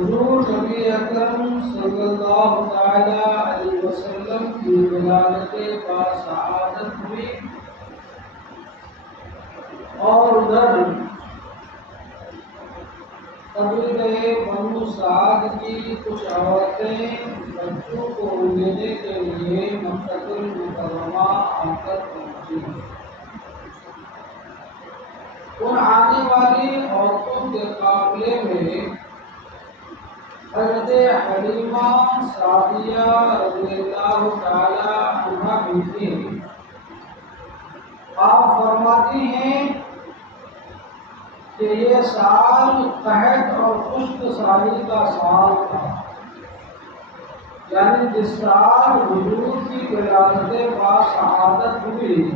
حضور نبی اکرم صلی اللہ تعالی علیہ وسلم کی ولادت کا سعادت ہوئی اور ادھر قبیلہ بنو سعد کی کچھ عورتیں بچوں کو لینے کے لیے مکہ المکرمہ آ کر پہنچی۔ ان آنے والی عورتوں کے قافلے میں حضرت حلیمہ سعدیہ رضی اللہ تعالی عنہا بھی تھی۔ آپ فرماتی ہیں کہ یہ سال قحط اور خشک سالی کا سال تھا، یعنی جس سال حضور کی ولادت با سعادت ہوئی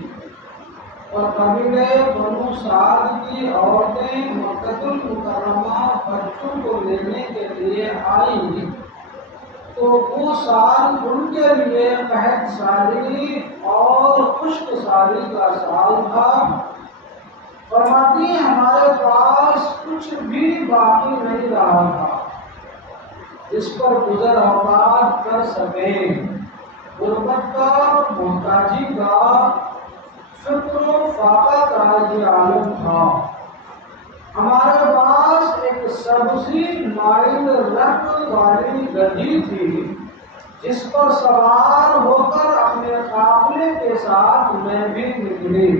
اور قبیلہ بنو سعد کی عورتیں مکہ المکرمہ بچوں کو لینے کے لیے آئی تو وہ سال ان کے لیے قحط سالی اور خشک سالی کا سال تھا۔ فرماتی ہیں ہمارے پاس کچھ بھی باقی نہیں رہا تھا جس پر گزر اوقات کر سکیں۔ غربت کا، محتاجی کا، فقر و فاقہ کا یہ عالم تھا۔ ہمارے پاس ایک سبزی مائل رنگ والی گدھی تھی جس پر سوار ہو کر اپنے قافلے کے ساتھ میں بھی نکلی،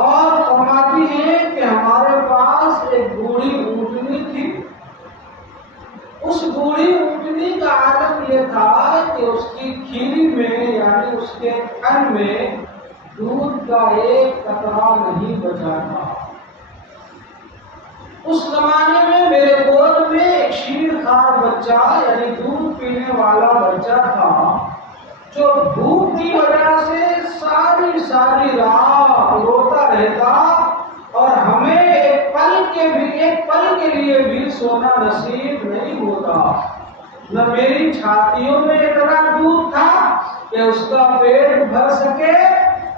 اور فرماتی ہیں کہ ہمارے پاس ایک بوڑھی اونٹنی تھی۔ اس بوڑھی اونٹنی کا عالم یہ تھا کہ اس کی کھیری میں یعنی اس کے تھن میں دودھ کا ایک قطرہ نہیں بچا تھا۔ اس زمانے میں میرے گود میں ایک شیر خوار بچہ یعنی دودھ پینے والا بچہ تھا جو بھوک کی وجہ سے ساری رات روتا رہتا اور ہمیں ایک پل کے لیے بھی سونا نصیب نہیں ہوتا۔ نہ میری چھاتیوں میں اتنا دودھ تھا کہ اس کا پیٹ بھر سکے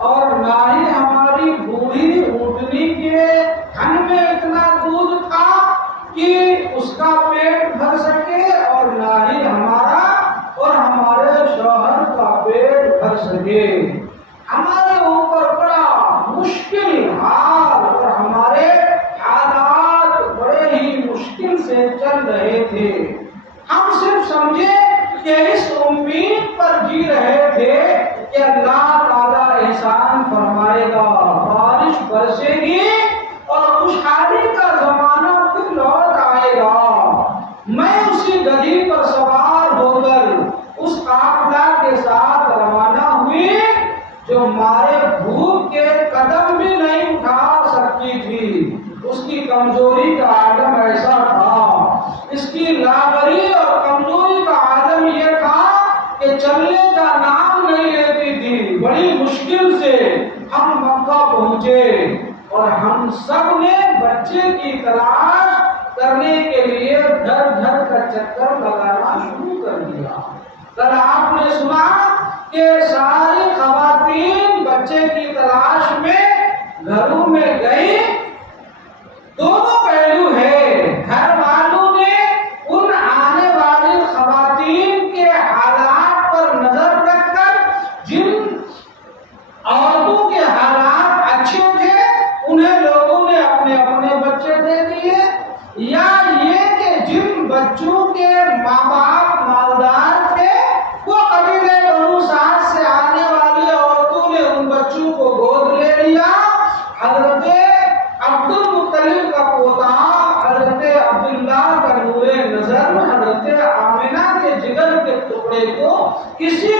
اور نہ ہی ہماری بوڑھی اونٹنی کے تھن میں اتنا دودھ تھا کہ اس کا پیٹ بھر سکے اور نہ ہی ہمارا اور ہمارے شوہر کا پیٹ بھر سکے۔ ہمارے اوپر بڑا مشکل حال اور ہمارے حالات بڑے ہی مشکل سے چل رہے تھے۔ ہم صرف سمجھے کہ اس امید پر جی رہے تھے کہ اللہ تعالی احسان فرمائے گا، بارش برسے گی اور خوشحالی کا زمانہ پھر لوٹ آئے گا۔ میں اسی گدھی پر سوار ہو کر اس قافلہ کے ساتھ روانہ ہوئی جو مارے بھوک کے قدم بھی نہیں اٹھا سکتی تھی۔ اس کی کمزوری کا عالم ایسا تھا، اس کی لاغری اور کمزوری کا عالم یہ تھا کہ چلنے کا نام نہیں لیتی تھی۔ بڑی مشکل سے ہم مکہ پہنچے اور ہم سب نے بچے کی تلاش کرنے کے لیے گھر گھر کا چکر لگانا شروع کر دیا۔ کل آپ نے سنا کہ ساری خواتین بچے کی تلاش میں گھروں میں گئی۔ دونوں پہلو ہے، گھر والوں نے ان آنے والی خواتین کے حالات پر نظر رکھ کر جن عورتوں کے حالات اچھے تھے انہیں لوگوں نے اپنے اپنے بچے دے دیے، یا یہ کہ جن بچوں کے ماں باپ مالدار تھے وہ قبیلہ بنو سعد سے آنے والی عورتوں نے ان بچوں کو گود لے لیا۔ حضرت عبد المطلب کا پوتا حضرت عبداللہ کا نور نظر حضرت آمنہ کے جگر کے ٹکڑے کو کسی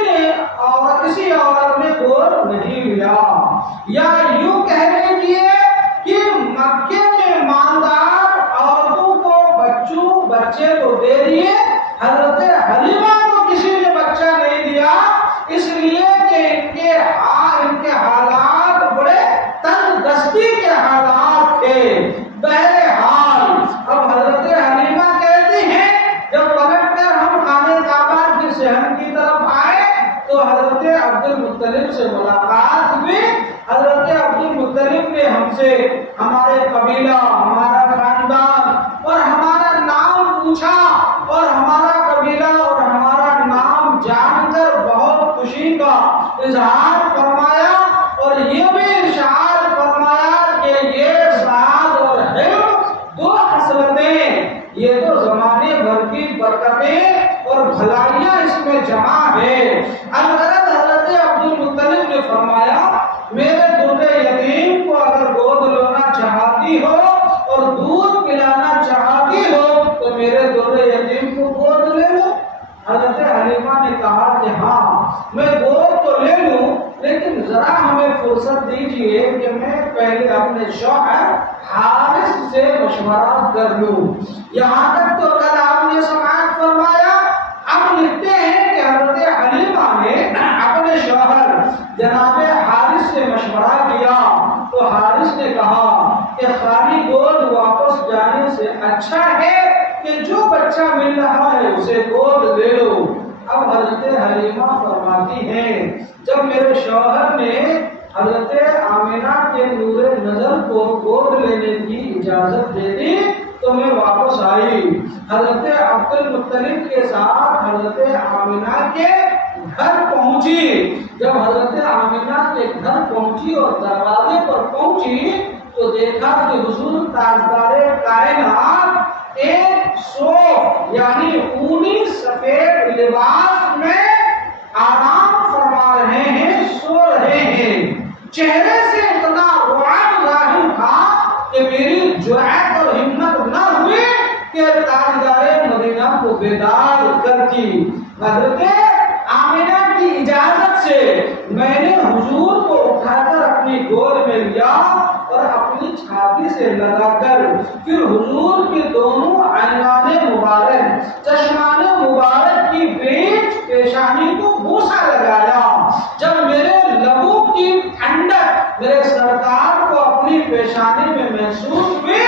عورت نے گود نہیں لیا، یا یوں کہہ لیجیے کہ مکے میں مالدار عورتوں کو بچے کو دے دیے، حضرت حلیمہ کو کسی نے بچہ نہیں دیا، اس لیے کہ ان کے حالات بڑے تنگ دستی کے حالات تھے۔ بہرحال اب حضرت حلیمہ کہتی ہیں جب پلٹ کر ہم خانہ کعبہ کی صحن کی طرف آئے تو حضرت عبد المطلب سے ملاقات ہوئی۔ حضرت ہے۔ حضرت عبد المطلب نے فرمایا میرے در یتیم کو اگر گود لینا چاہتی ہو اور دودھ پلانا چاہتی ہو تو میرے در یتیم کو گود لے لو۔ حضرت حلیمہ نے کہا کہ ہاں میں گود تو لے لوں لیکن ذرا ہمیں فرصت دیجیے کہ میں پہلے اپنے شوہر حارث سے مشورہ کر لوں۔ یہاں تک تو کل آپ نے سماعت فرمایا۔ اب لکھتے ہیں کہ حضرت حلیمہ نے اپنے شوہر جناب حارث سے مشورہ کیا تو حارث نے کہا کہ خالی گود واپس جانے سے اچھا ہے کہ جو بچہ مل رہا ہے اسے گود لے لو۔ اب حضرت حلیمہ فرماتی ہیں جب میرے شوہر نے حضرت آمنہ کے نور نظر کو گود لینے کی اجازت دے دی تو میں واپس آئی۔ حضرت عبد المطلب کے ساتھ حضرت آمنہ کے گھر پہنچی۔ جب حضرت آمنہ کے گھر پہنچی اور دروازے پر پہنچی تو دیکھا کہ حضور تاجدار کائنات ایک سو یعنی اونی سفید لباس میں آرام فرما رہے ہیں، سو رہے ہیں۔ چہرے سے اتنا رعب ظاہر تھا کہ میری جرأت اور ہمت نہ ہوئی کہ تاجدار مدینہ کو بیدار کرتی۔ حضرت آمنہ کی اجازت سے میں نے حضور کو اٹھا کر اپنی گود میں لیا اور اپنی چھاتی سے لگا کر پھر حضور کے دونوں عینان مبارک چشمان مبارک کی بیچ پیشانی کو بوسہ لگایا۔ جب میرے لبوں کی ٹھنڈک میرے سرکار کو اپنی پیشانی میں محسوس ہوئی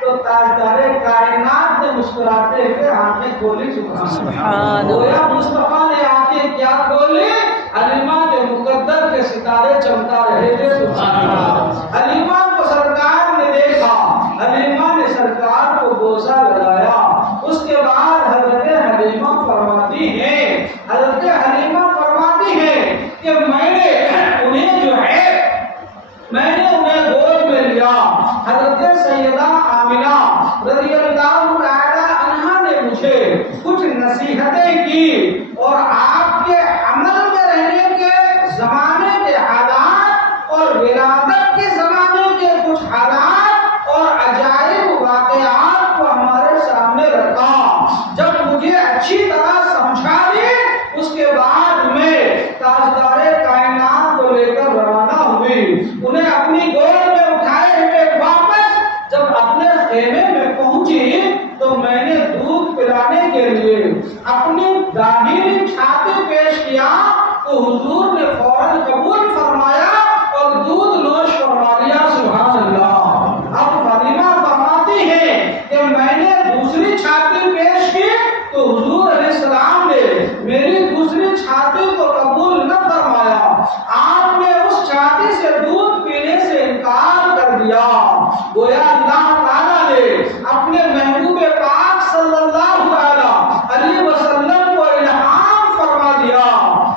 تو تاجدار کائنات نے مسکراتے ہوئے آنکھیں کھولی۔ سبحان اللہ۔ گویا مصطفیٰ نے آنکھیں کیا کھولی؟ حلیمہ کے مقدر کے ستارے چمکا رہے تھے۔ سبحان اللہ۔ حلیمہ کو سرکار نے دیکھا، حلیمہ نے سرکار کو بوسہ لگایا۔ اس کے بعد حضرت حلیمہ فرماتی ہیں، حضرت حلیمہ فرماتی ہیں کہ میں نے انہیں جو ہے میں نے انہیں گود میں لیا۔ حضرت سیدہ آمنہ رضی اللہ تعالی عنہا نے مجھے کچھ نصیحتیں کی اور آپ کے عمل میں رہنے کے زمانے کے حالات اور ولادت کے زمانے کے کچھ حالات اور عجائب واقعات کو ہمارے سامنے رکھا۔ جب مجھے اچھی طرح سمجھا دی اس کے بعد میں تاجدار کائنات کو لے کر روانہ ہوئی۔ انہیں اپنی گود میں اٹھائے ہوئے واپس جب اپنے خیمے میں پہنچی تو میں نے دودھ پلانے کے لیے اپنی داہنی چھاتی پیش کیا تو حضور نے فوراً قبول فرمایا اور دودھ نوش فرما لیا۔ سبحان اللہ۔ اب فاطمہ فرماتی ہیں کہ میں نے دوسری چھاتی پیش کی تو حضور علیہ السلام نے میری دوسری چھاتی کو قبول نہ فرمایا۔ آپ نے اس چھاتی سے دودھ پینے سے انکار کر دیا۔ گویا اللہ تعالیٰ نے اپنے محبوب پاک صلی اللہ علیہ وسلم کو انعام فرما دیا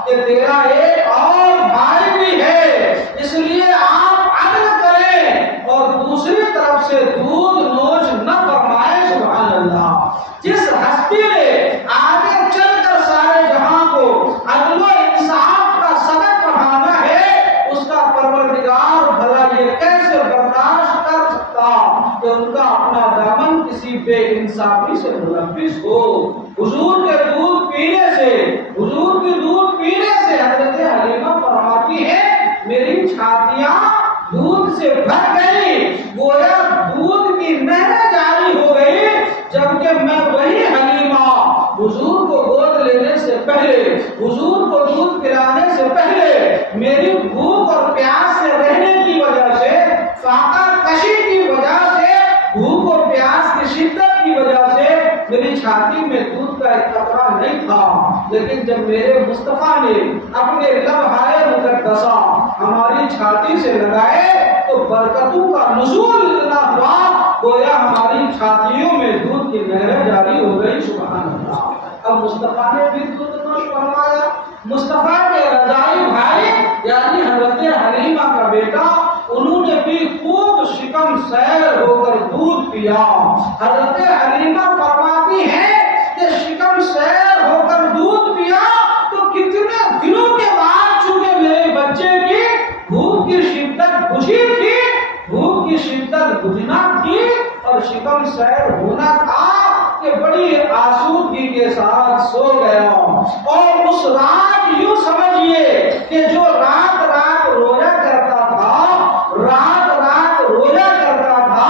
کہ تیرا ایک اور بھائی بھی ہے، اس لیے آپ عدل کریں اور دوسری طرف سے دودھ نوش نہ فرمائیں۔ سبحان اللہ۔ جس ہستی نے آگے چل کر سارے جہاں کو عدل و انصاف کا سبق پڑھانا ہے اس کا پروردگار بھلا یہ کیسے برداشت کر سکتا کہ ان کا اپنا دامن کسی بے انصافی سے ملوث ہو۔ حضور کے دودھ پینے سے حضور کے دودھ پینے سے حضرت حلیمہ فرماتی ہے میری چھاتیاں دودھ سے بھر گئی، گویا دودھ کی نہریں جاری ہو گئی، جبکہ میں وہی حلیمہ حضور کو گود لینے سے پہلے حضور کو دودھ پلانے سے پہلے میری بھوک اور پیاس سے رہنے کی وجہ سے فاقہ کشی کی وجہ سے بھوک اور پیاس کی شدت کی وجہ سے میری چھاتی میں دودھ کا ایک قطرہ نہیں تھا، لیکن جب میرے مصطفیٰ نے اپنے لمحۂ مقدسہ ہماری چھاتی سے لگائے تو برکتوں کا نزول اتنا ہوا گویا ہماری چھاتیوں میں دودھ کی نہریں جاری ہو گئی۔ سبحان اللہ۔ اب مصطفیٰ نے بھی دودھ نوش فرمایا۔ مصطفیٰ کے رضائی بھائی یعنی حضرت حلیمہ کا بیٹا انہوں نے بھی خوب شکم سیر ہو کر دودھ پیا۔ حضرت حلیمہ فرماتی ہیں کہ شکم سیر ہو کر دودھ پیا تو کتنے بجھنا تھی اور شکم سیر ہونا تھا کہ بڑی آسودگی کے ساتھ سو گیا. اور اس رات یوں سمجھیے کہ جو رات رات رویا کرتا تھا، رات رات رویا کرتا تھا،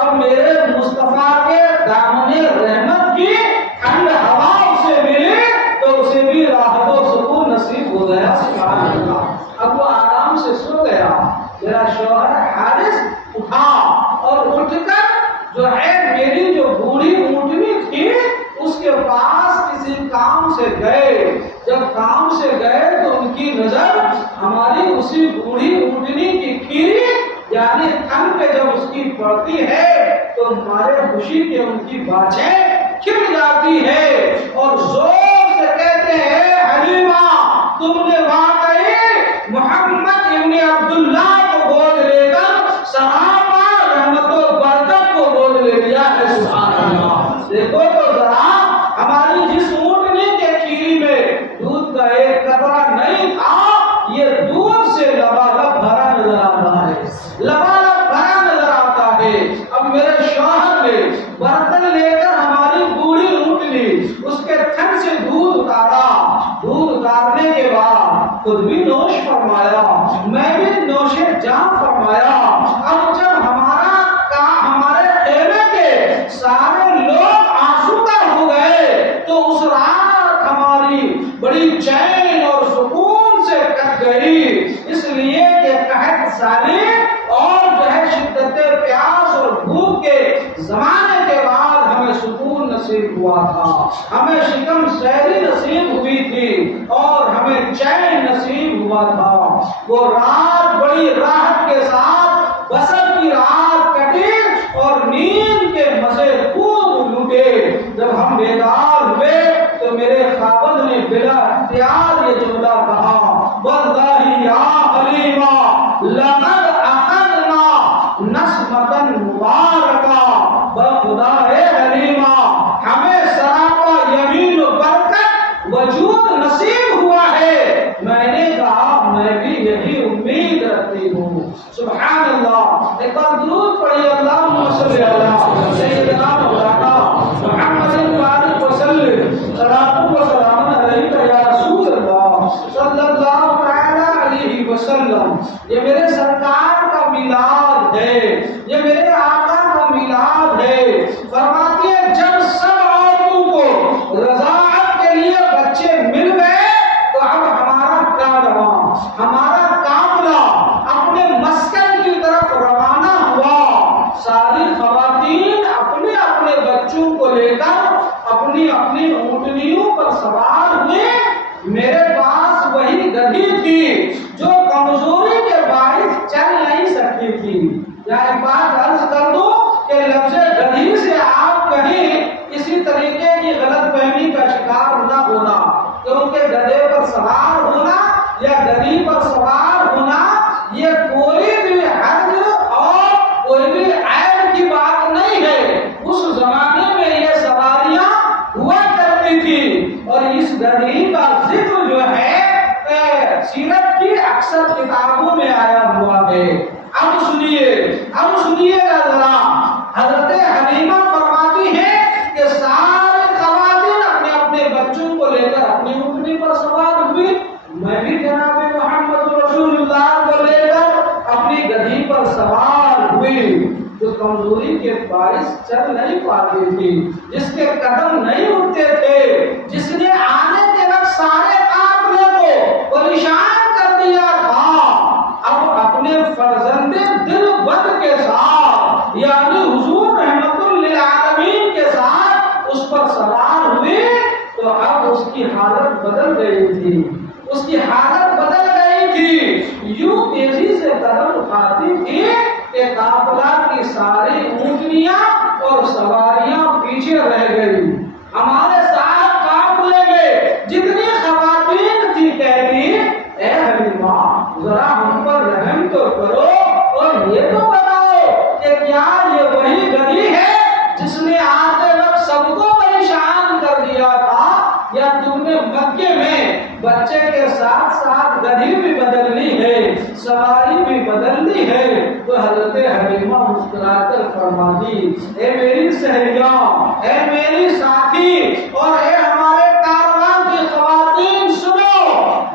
اب میرے مصطفیٰ کے دامن رحمت کی ٹھنڈ ہوا اسے ملی تو اسے بھی راحت و سکون نصیب ہو گیا. سبحان اللہ. اب وہ آرام سے سو گیا. میرا شوہر حارث اٹھا اور اٹھ کر جو ہے میری جو بوڑھی اونٹنی تھی اس کے پاس کسی کام سے گئے. جب کام سے گئے تو ان کی نظر ہماری اسی بوڑھی اونٹنی کی کھیری یعنی تھن پہ جب اس کی پڑتی ہے تو ہمارے خوشی کے ان کی باچھیں کھل جاتی ہے اور زور سے کہتے ہیں حلیمہ تم نے واقعی محمد ابن عبداللہ کو گود لے کر صحابہ رحمت و برکت کو گود لے لیا ہے. سبحان اللہ. دیکھو تو ذرا ہماری جس اونٹنی کے کھیری میں دودھ کا ایک قطرہ نہیں تھا یہ دودھ سے لبالب بھرا نظر آتا ہے، لبالب بھرا نظر آتا ہے. اب میرے شوہر نے برتن لے کر ہماری بوڑھی اونٹنی اس کے تھن سے دودھ اتارا. دودھ اتارنے کے بعد خود بھی نوش فرمایا، میں بھی نوش جاں فرمایا. اب جب ہمارے خیمے کے سارے لوگ آسودہ ہو گئے تو اس رات ہماری بڑی چین اور سکون سے کٹ گئی. اس لیے کہ قحط سالی اور جو ہے شدت پیاس اور بھوک کے زمانے کے بعد ہمیں سکون نصیب ہوا تھا، ہمیں شکم سیری نصیب ہوئی تھی اور ہمیں چین نصیب ہوا تھا. وہ رات بڑی راحت کے ساتھ بسر کی رات کٹی اور نیند کے مزے خوب لوٹے. جب ہم بیدار ہوئے تو میرے خاوند نے بلا اختیار یہ جملہ کہا واللہ یا حلیمہ لقد اخذنا نسمۃ مبارکہ. بخدا ہے حلیمہ ہمیں سراپا یمین و برکت وجود نصیب ہوا ہے. میں نے کہا میں بھی یہی امید رکھتی ہوں. سبحان اللہ. ایک بار درود پڑھیے اللہم صلی علی سیدنا مولانا محمد وآلہ وسلم. صلاۃ و سلام علیک یا رسول اللہ صلی اللہ علیہ وسلم. یہ میرے سرکار کا میلاد ہے، یہ میرے آقا کا میلاد ہے. فرماتی ہے جب سب عورتوں کو رضاعت کے لیے بچے مل گئے تو اب ہمارا کارواں، ہمارا قافلہ اپنے مسکن کی طرف روانہ ہوا. ساری خواتین اپنے اپنے بچوں کو لے کر اپنی اپنی اونٹنیوں پر سوار ہوئے. میرے پاس وہی گدھی تھی جو کمزوری کے باعث چل نہیں سکتی تھی. یا ایک بات عرض کر دوں کہ لفظ گدھی سے آپ کہیں کسی طریقے کی غلط فہمی کا شکار نہ ہونا، کیونکہ گدھے پر سوار ہونا یا گدھی پر سوار ہونا یہ کوئی بھی حرج اور کوئی بھی عیب کی بات نہیں ہے. اس زمانے میں یہ سواریاں ہوا کرتی تھی اور اس گدھی کا ذکر جو ہے سیرت کی اکثر کتابوں میں آیا ہوا ہے. اب سنیے ذرا. حضرت حلیمہ فرماتی ہے کہ سارے خواتین اپنے اپنے بچوں کو لے کر اپنی اونٹنی پر سوار ہوئی. میں بھی جناب محمد رسول اللہ کو لے کر اپنی گدھی پر سوار ہوئی. جو کمزوری کے باعث چل نہیں پاتی تھی، جس کے قدم نہیں اٹھتے تھے، جس نے آنے کے وقت سارے قافلے کو پریشان کر دیا تھا، اب اپنے فرزند دل بد کے ساتھ یعنی حضور رحمت للعالمین کے ساتھ اس پر سوار ہوئی تو اب اس کی حالت بدل گئی تھی. اس کی حالت بدل گئی تھی. یوں تیزی سے قدم اٹھاتی تھی کہ قافلہ کی ساری اونٹنیاں اور سواریاں پیچھے رہ گئی. ہمارے ساتھ قافلے میں جتنی خواتین تھی کہتی اے حلیمہ ذرا ہم پر رحم تو کرو اور یہ تو بتاؤ کہ کیا یہ وہی گدھی ہے جس نے آتے وقت سب کو پریشان کر دیا تھا، یا تم نے مکے میں بچے کے ساتھ ساتھ گدھی بھی بدل لی ہے، سواری بھی بدل لی ہے؟ تو حضرت حلیمہ مسکرا کر کی، اے میری سہیلیاں، اے میری ساتھی اور اے ہمارے کاروان کی خواتین سنو،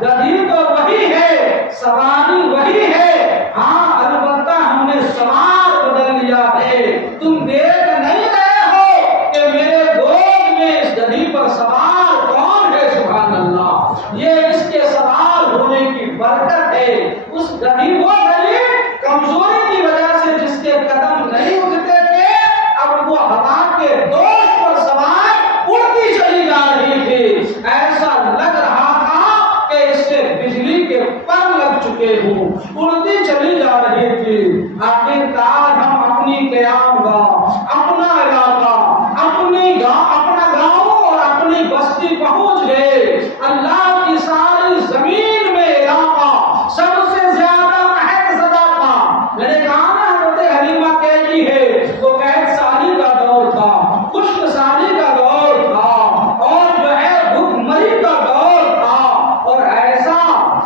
گدھی تو وہی ہے، سواری وہی ہے، ہاں البتہ ہم نے سوار بدل لیا ہے۔ تم دیکھ نہیں رہے ہو کہ میرے گود میں اس گدھی پر سوار کون ہے؟ سبحان اللہ، یہ اس کے سوار ہونے کی برکت ہے۔ اس گدھی وہ گدھی کمزوری کی وجہ سے جس کے قدم نہیں اٹھتے تھے، اب وہ ہوا کے دوش پر سوار اڑتی چلی جا رہی تھی، ایسا لگ رہا تھا کہ اس سے بجلی کے پر لگ چکے ہوں، اڑتی چلی جا رہی تھی۔ آخرکار ہم اپنی قیام گاہ، اپنا علاقہ، اپنا گاؤں اور اپنی بستی پہنچ گئے۔ اللہ کی ساری زمین میں علاقہ سب سے زیادہ قحط زدہ تھا۔ میں نے کہا نا حضرت حلیمہ کہتی ہے وہ قحط سالی کا دور تھا، خشک سالی کا دور تھا، اور جو ہے بھوک مری کا دور تھا، اور ایسا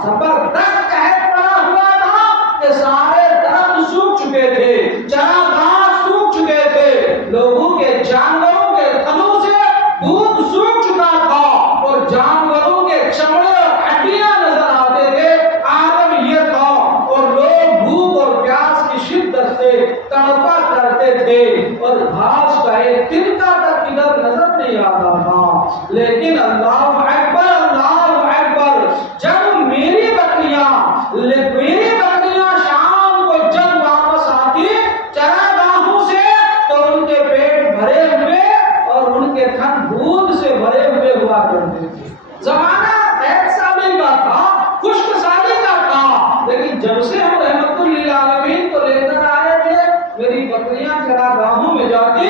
زبردست قحط پڑا ہوا تھا کہ سارے درخت سوکھ چکے تھے، چراگاہ سوکھ چکے تھے، لوگوں کے جانوروں کے تھنوں سے دودھ سوکھ چکا تھا، اور جانوروں کے چمڑے اور ہڈیاں نظر آتے تھے۔ عالم یہ تھا، اور لوگ بھوک اور پیاس کی شدت سے تڑپا کرتے تھے، اور گھاس کا ایک تنکا تک ادھر نظر نہیں آتا تھا۔ لیکن اللہ اکبر، اللہ اکبر، جب میری بکریاں شام کو جب واپس آتی چراگاہوں سے، تو ان کے پیٹ بھرے ہوئے اور ان کے تھن دودھ سے بھرے ہوئے ہوا کرتے تھے۔ زمانہ قحط سالی کا تھا، خشک سالی کا تھا، لیکن جب سے ہم رحمت للعالمین کو لے کر آئے تھے، میری بکریاں چراگاہوں میں جاتی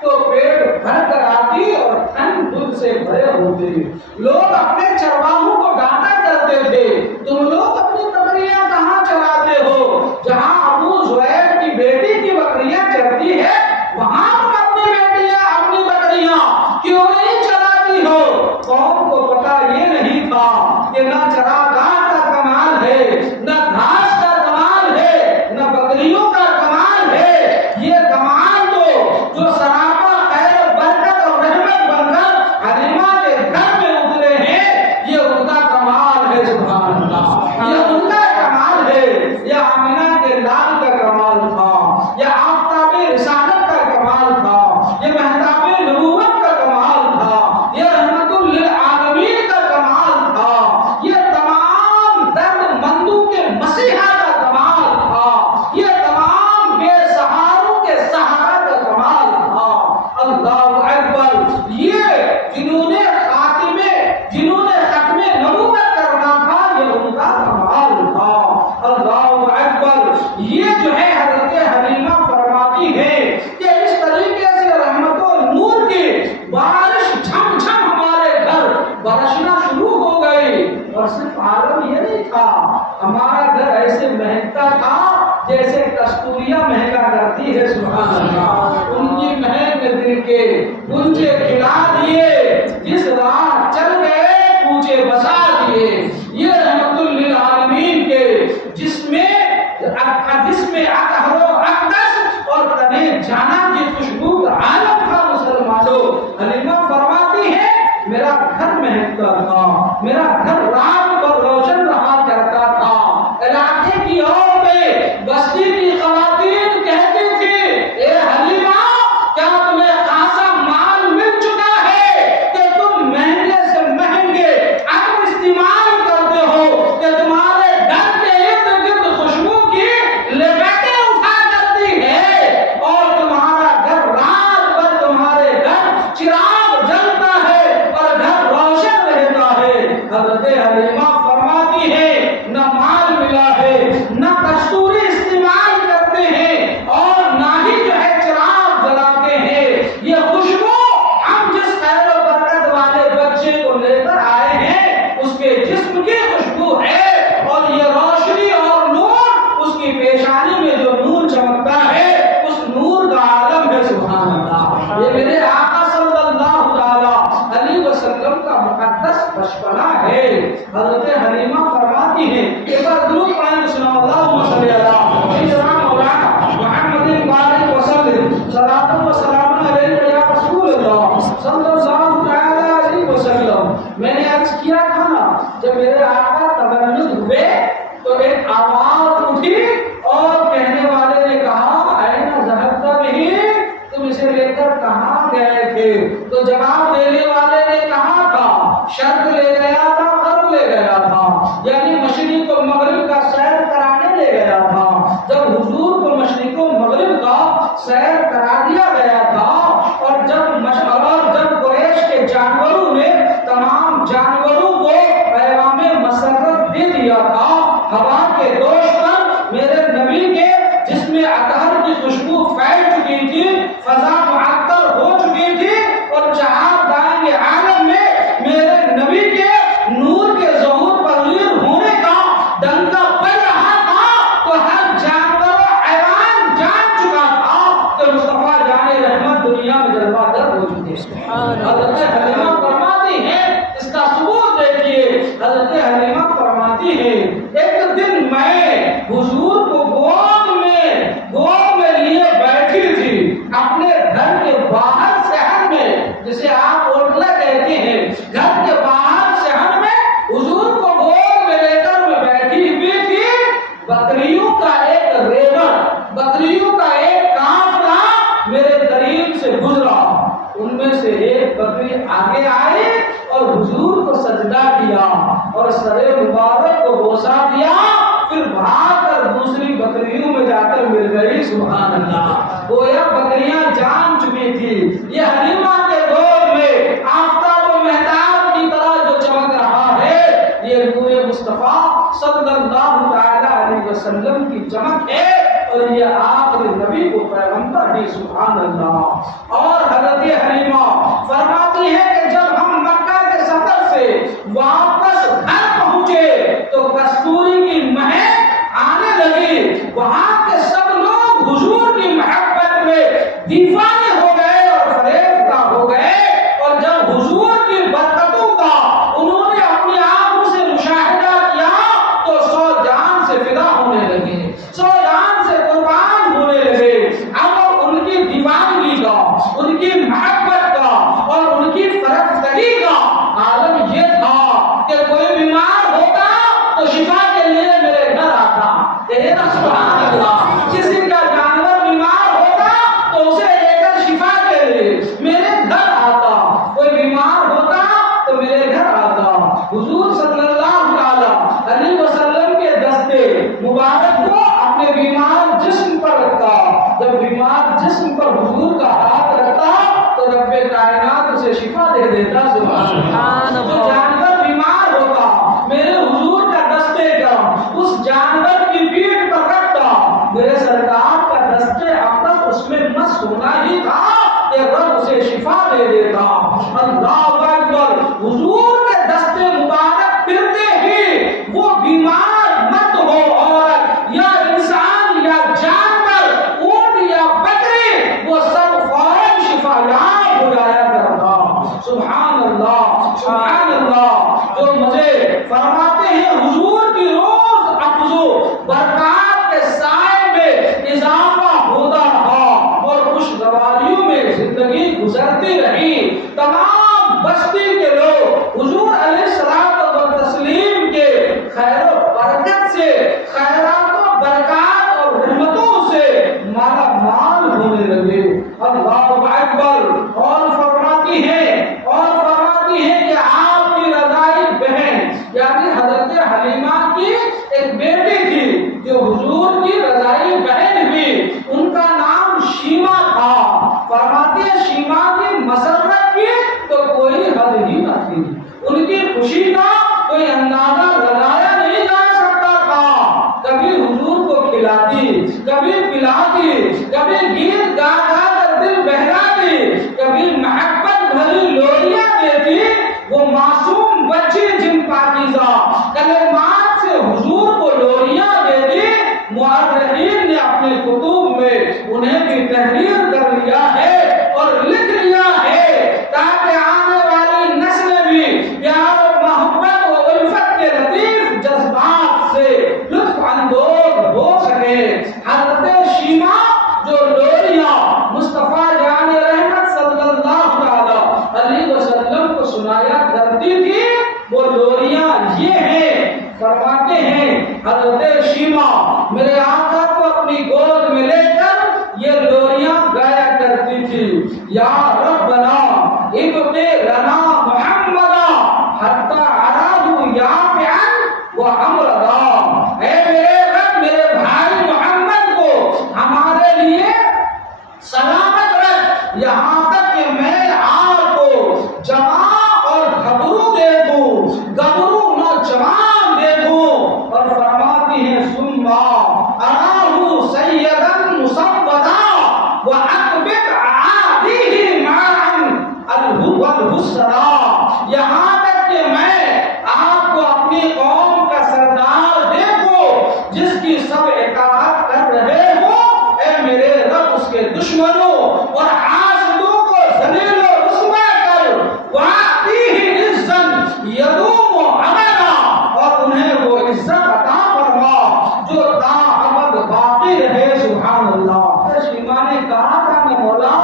تو پیٹ بھر کر آتی اور تھن دودھ سے بھرے ہوتے۔ لوگ اپنے چرواہوں کو ڈانٹا کرتے تھے، تم لوگ اپنی بکریاں کہاں چراتے ہو؟ جہاں ابو زہیر کی بیٹی کی بکریاں چرتی ہے، وہاں تم اپنی بکریاں کیوں نہیں چراتی ہو؟ قوم کو پتا یہ نہیں تھا کہ نہ چراگاہ کا کمال ہے، نہ گھاس کا کمال ہے، نہ بکریوں کا کمال ہے، یہ کمال تو جو سراپا خیر و برکت اور رحمت بن کر حلیمہ کے گھر میں اترے ہیں، یہ ان کا کمال ہے۔ سبحان اللہ، یہ ان کا کمال ہے، یہ آمنہ کے لال کا کمال تھا، یہ آفتاب رسالت کا کمال تھا، یہ مہتاب نبوت کا کمال تھا، یہ رحمت للعالمین کا کمال تھا، یہ تمام درد مندوں کے مسیحا کا کمال تھا، یہ تمام بے سہاروں کے سہارا کا کمال تھا۔ اللہ اکبر، یہ جنہوں نے ختم نبوت کرنا تھا، یہ ان کا کمال تھا۔ اللہ اکبر، یہ جو ہے حضرت حلیمہ فرماتی ہے کہ اس طریقے سے رحمت و نور کی بارش جھم جھم ہمارے گھر برسنا شروع ہو گئی، اور صرف عالم یہ نہیں تھا، ہمارا گھر ایسے مہکتا تھا جیسے کستوریاں مہکا کرتی ہے۔ سبحان اللہ، ان کی مہک نے دل کے گنجے کھلا دیے، جس راہ چل گئے کوچے بسا دیے۔ یہ رحمت للعالمین کے جس میں اطہر و اقدس اور تنے جانا کی خوشبو کا عالم تھا۔ مسلمانوں، حلیمہ فرماتی ہے میرا گھر مہکتا تھا، میرا گھر رات بھر روشن رہا کرتا تھا۔ علاقے کی عورتیں، بستی کی خواتین کہتی تھی، اے حلیمہ، کیا تمہیں خاصا مال مل چکا ہے کہ تم مہنگے سے مہنگے عطر استعمال کرتے ہو، کہ تمہارے گھر کے ارد گرد خوشبو کی لپیٹیں اٹھا کرتی ہے، اور تمہارا گھر رات بھر تمہارے گھر چراغ جلتا ہے اور گھر روشن رہتا ہے۔ حضرت حلیمہ فرماتی ہے نہ مال ملا ہے، نہ کستوری استعمال کرتے ہیں، اور نہ ہی جو ہے چراغ جلاتے ہیں۔ یہ خوشبو ہم جس خیر و برکت والے بچے کو لے کر آئے ہیں اس کے جسم کی خوشبو ہے، اور یہ روشنی اور نور اس کی پیشانی میں جو نور چمکتا ہے اس نور کا عالم ہے۔ سبحان اللہ، یہ میرے آقا صلی اللہ علیہ وسلم کا مقدس بچپنا ہے۔ حضرت حلیمہ فرماتی ہیں ایک بار درود پڑھیں، بسم اللہ اللہم صلی علی سیدنا مولانا محمد بارک وسلم صلاۃ جب میرے آقا تبرز ہوئے تو ایک آواز اٹھی اور کہنے والے نے کہا اَیْنَ ذَهَبْتَ بِهِ، تم اسے لے کر کہاں گئے تھے؟ تو جواب دینے والے نے کہا تھا شرق لے گیا تھا، غرب لے گیا تھا، یعنی مشرق و مغرب کا سیر کرانے لے گیا تھا۔ جب حضور کو مشرق و مغرب کا سیر کرا دیا گیا تھا اور جب قریش کے جانوروں نے تمام جانوروں کو پیغام مسرت دے دیا تھا، ہوا کے دوش پر میرے نبی کے جس میں اطہر کی خوشبو پھیل چکی تھی، فضا معطر ہو چکی تھی اور چہار دائیں عالم میں میرے نبی کے نور کے ظہور پذیر ہونے کا ڈنکا بج رہا تھا، تو ہر جانور و حیوان جان چکا تھا کہ مصطفیٰ جان رحمت دنیا میں جلوہ گر ہو چکے ہیں۔ حضرت حلیمہ فرماتی ہیں، اس کا ثبوت دیکھیے، حضرت حلیمہ فرماتی ہیں ایک دن میں حضور کو گود میں لیے بیٹھی تھی اپنے گھر کے باہر صحن میں، جسے آپ اوٹلا کہتے ہیں، گھر کے باہر صحن میں حضور کو گود میں لے کر میں بیٹھی ہوئی تھی۔ بکریوں کا ایک ریوڑ، بکریوں کا ایک قافلہ میرے قریب سے گزرا، ان میں سے ایک بکری آگے آئی اور حضور کو سجدہ کیا اور سر مبارک کو بوسہ دیا، پھر بھاگ کر دوسری بکریوں میں جا کر مل گئی۔ سبحان اللہ، گویا بکریاں جان چکی تھی۔ یہ حلیمہ کے دور میں آفتاب و مہتاب کی طرح جو چمک رہا ہے، یہ نور مصطفیٰ صلی اللہ تعالی علیہ وسلم کی چمک ہے، اور یہ آخری نبی کو پیغمبر ہے۔ سبحان اللہ۔ اور حضرت حلیمہ فرماتی ہے کہ جب ہم مکہ کے سفر سے واپس گھر پہنچے تو کستوری کی مہک آنے لگی، وہاں کے سب لوگ حضور کی محبت میں دیوانے ہو گئے اور فریفتہ ہو گئے، اور جب حضور کی برکتوں کا انہوں نے اپنی آنکھوں سے مشاہدہ کیا تو سو جان سے فدا ہونے لگے، سو جان سے قربان ہونے لگے۔ اب ان کی دیوانگی کا، ان کی محبت کا اور ان کی فرفتگی کا عالم یہ تھا کہ کوئی بیمار ہوتا تو شفا کے لیے میرے گھر آتا۔ سبحان اللہ، کسی کا جانور بیمار ہوتا تو اسے لے کر شفا کے لیے میرے گھر آتا، کوئی بیمار ہوتا تو میرے گھر آتا۔ حضور صلی اللہ علیہ وسلم کے دستے مبارک کو اپنے بیمار جسم پر رکھتا، جب بیمار جسم پر حضور کا ہاتھ رکھتا تو رب کائنات اسے شفا دے دیتا۔ سبحان اللہ، جو جانور بیمار ہوتا میرے حضور کا دستے کرم اس جانور کی پیٹھ پر رکھتا، میرے سرکار کا دستے اقدس اس میں مس ہونا ہی تھا کہ رب اسے شفا دے دیتا۔ اللہ اکبر، حضور کے دستے مبارک پھرتے ہی وہ بیمار مت ہو عورت یا انسان یا جانور، اونٹ یا بکری، وہ سب فوراً شفا یاب ہو جایا کرتا۔ سبحان اللہ، سبحان اللہ۔ جو مجھے فرماتے ہیں حضور کی روز افزو برکات کے سائے میں اضافہ ہوتا رہا اور خوشگواریوں میں زندگی گزرتی رہی۔ تمام بستی کے لوگ حضور علیہ الصلوۃ والتسلیم کے خیر و برکت سے، خیرات و برکات اور رحمتوں سے مالا مال ہونے لگے۔ اللہ اکبر۔ اور فرماتی ہے کہ آپ کی رضائی بہن یعنی حضرت حلیمہ کی ایک بیٹی تھی جو حضور کی رضائی بہن ہوئی، ان کا نام شیما تھا۔ فرماتی ہے شیما کی مسرت کی تو کوئی حد ہی نہ تھی، ان کی خوشی کا کوئی اندازہ لگایا نہیں جا سکتا تھا۔ کبھی حضور کو کھلاتی، کبھی پلاتی، کبھی گیت گا گا کر دل بہلاتی، کبھی محبت بھری لوریاں دیتی۔ وہ معصوم بچی جن پاکیزہ کلمات سے حضور کو لوریاں دیتی، مؤرخین نے اپنے کتب میں انہیں بھی تحریر کر لیا ہے اور لکھ لیا ہے تاکہ ربنا ابقِ لنا محمدا حتی اراه یافعا وامردا، اے میرے رب میرے بھائی محمد کو ہمارے لیے سلامت رکھ یہاں تک کہ میں آپ کو جوان اور گھبرو دیکھوں، گھبرو نوجوان دیکھوں۔ اور فرماتی ہیں ثم اراه سیدا مسودا واقبض عادیہ معا الحسرا، یہاں تک کہ میں آپ کو اپنی قوم کا سردار دیکھوں جس کی سب اطاعت کر رہے ہو، اے میرے رب اس کے دشمنوں اور حاسدوں کو ذلیل و رسوا کر، وَأَعْطِيهِ عِزًّا يَدُومُ أَبَدًا، اور انہیں وہ عزت عطا فرما جو تا ابد باقی رہے۔ سبحان اللہ۔ شیما نے کہا تھا میں مولا،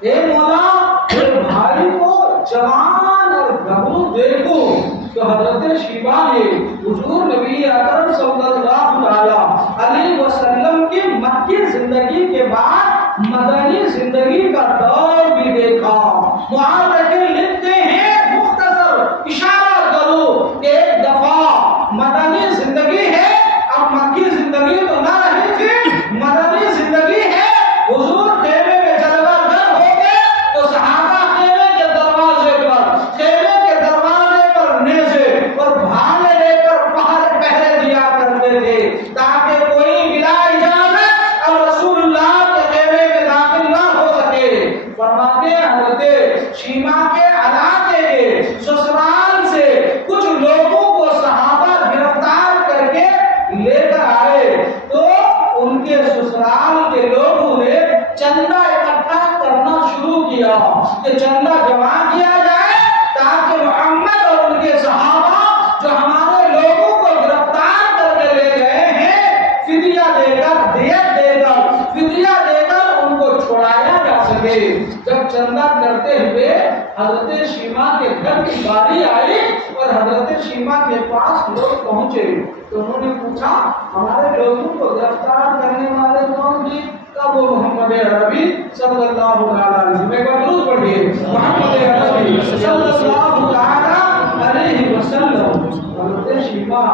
اے مولا میرے بھائی کو جوان اور گھبرو دیکھوں، تو حضرت شیبہ نے حضور نبی اکرم صلی اللہ علیہ وسلم کی مکی زندگی کے بعد مدنی زندگی کا دور بھی دیکھا۔ محررین لکھتے ہیں مختصر اشارہ کرو کہ ایک دفعہ مدنی زندگی ہے، اب مکی زندگی تو نہ رہی تھی، مدنی زندگی ہے، حضور خیمے میں جلوہ گر ہو گئے تو صحابہ خیمے کے دروازے پر نیزے اور بھالے لے کر پہرے دیا کرتے تھے تاکہ کوئی بلا اجازت اب رسول اللہ کے خیمے میں داخل نہ ہو سکے۔ فرماتے ہیں حضرت شیما کے علاقے کے سسرال سے کچھ لوگوں کو صحابہ گرفتار کر کے لے کر آئے، تو ان کے سسرال کے لوگوں نے چندہ اکٹھا کرنا شروع کیا کہ چندہ جمع کیا جائے تاکہ محمد اور ان کے صحابہ جو ہمارے لوگوں کو گرفتار کر کے لے گئے ہیں فدیہ دے کر، دیت دے کر، فدیہ دے کر ان کو چھڑایا جا سکے۔ جب چندہ کرتے ہوئے حضرت شیما کے گھر کی باری آئی اور حضرت شیما کے پاس لوگ پہنچے تو انہوں نے پوچھا ہمارے لوگوں کو گرفتار کرنے والے کون تھے؟ تب وہ محمد عربی صلی اللہ علیہ وسلم ایک بار درود پڑھیے، محمد عربی صلی اللہ علیہ وسلم۔ حضرت شیما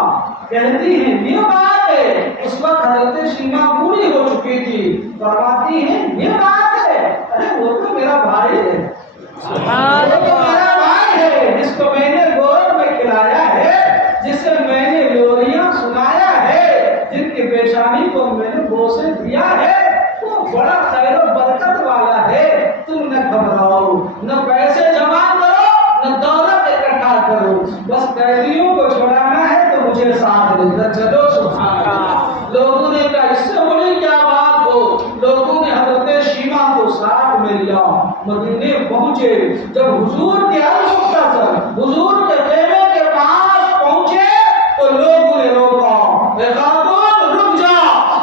کہتی ہیں یہ بات ہے، اس وقت حضرت شیما پوری ہو چکی تھی، فرماتی ہیں یہ بات ہے، ارے وہ تو میرا بھائی ہے، وہ تو میرا بھائی ہے جس کو میں نے گود میں کھلایا ہے، جسے میں نے لوریاں سنایا ہے، جن کی پیشانی کو میں نے بوسے دیا ہے، وہ بڑا خیر و برکت والا ہے۔ تم نہ گھبراؤ، نہ پیسے جمع کرو نہ دولت اکٹھا کرو، بس قیدیوں کو چھڑانا ہے تو مجھے ساتھ لے کر چلو۔ سبحان اللہ۔ لوگوں نے کہا اس سے بڑی کیا بات ہو، لوگوں نے حضرت شیما کو ساتھ میں لیا، مدینے پہنچے۔ جب حضور کے حضور کے خیمے کے پاس پہنچے تو لوگوں نے روکا، اے خاتون رک جا،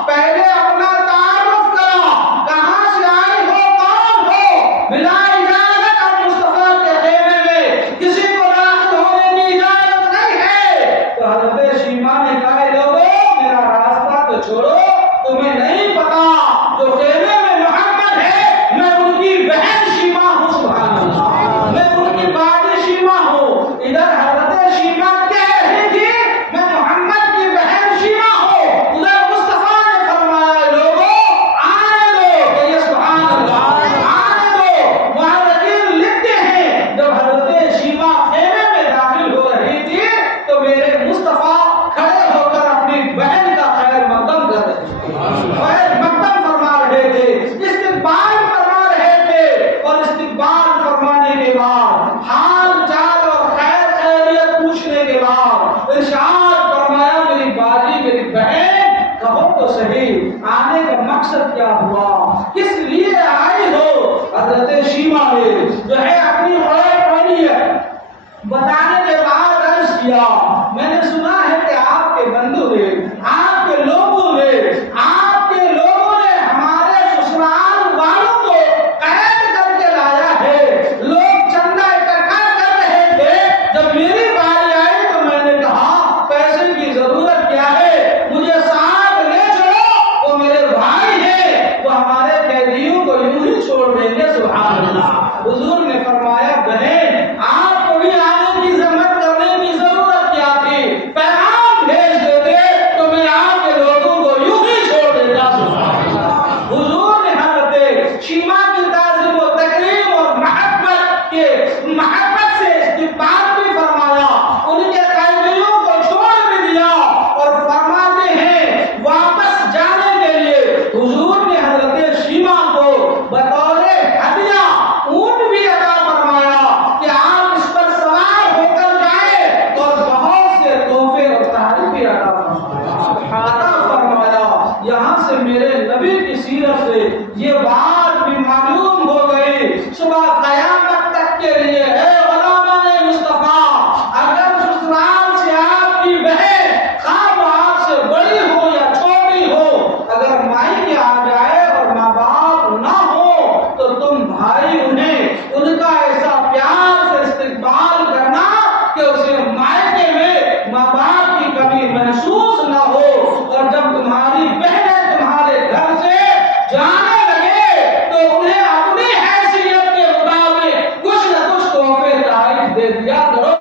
پہلے اپنا تعارف کرا، کہاں سے آئی ہو، کون ہو؟ بلا اجازت اب مصطفیٰ کے خیمے میں کسی کو داخل ہونے کی اجازت نہیں ہے۔ تو حضرت شیما نے کہا لوگوں میرا راستہ تو چھوڑو، تمہیں نہیں پتا جو خیمے میں محمد ہے میں ان کی بہن شیما ہوں۔ سبحان اللہ، میں ان کی باجی شیما ہوں۔ ادھر حضرت شیما کہہ رہی تھی میں محمد کی بہن شیما ہوں، ادھر مصطفیٰ نے فرمایا لوگوں آنے دو، کہ سبحان اللہ آنے دو۔ محررین لکھتے ہیں جب حضرت شیما خیمے میں داخل ہو رہی تھی تو میرے مصطفیٰ کھڑے ہو کر اپنی بہن کا خیر مقدم کر رہے تھے، خیر مقدم فرما رہے تھے، استقبال فرما رہے تھے، اور استقبال فرمانے کے بعد حال چال اور خیر خیریت پوچھنے کے بعد ارشاد فرمایا میری باجی میری بہن کہو تو صحیح آنے کا مقصد کیا ہوا، کس لیے آئی ہو؟ حضرت شیما نے جو ہے اپنی بتانے کے بعد عرض کیا میں نے سنا ہے کہ آپ کے بندو نے، آپ کے لوگوں نے ہمارے سسرال والوں کو قید کر کے لایا ہے، لوگ چندہ اکٹھا کر رہے تھے، جب میری باری آئی تو میں نے کہا پیسے کی ضرورت کیا ہے، مجھے ساتھ لے چلو، وہ میرے بھائی ہیں، وہ ہمارے قیدیوں کو یوں ہی چھوڑ دیں گے۔ سبحان اللہ۔ صبح قیامت تک کے لیے ہے۔ غلامان مصطفیٰ، اگر سسرال سے آپ کی بہن خواہ وہ آپ سے بڑی ہو یا چھوٹی ہو، اگر مائکے آ جائے اور ماں باپ نہ ہو تو تم بھائی انہیں ان کا ایسا پیار سے استقبال کرنا کہ اسے مائکے میں ماں باپ کی کمی محسوس نہ ہو، اور جب تمہاری بہنیں تمہارے گھر سے جانے لگے تو انہیں اپنی حیثیت کے مطابق کچھ نہ کچھ تحفے تحائف دے دیا کرو۔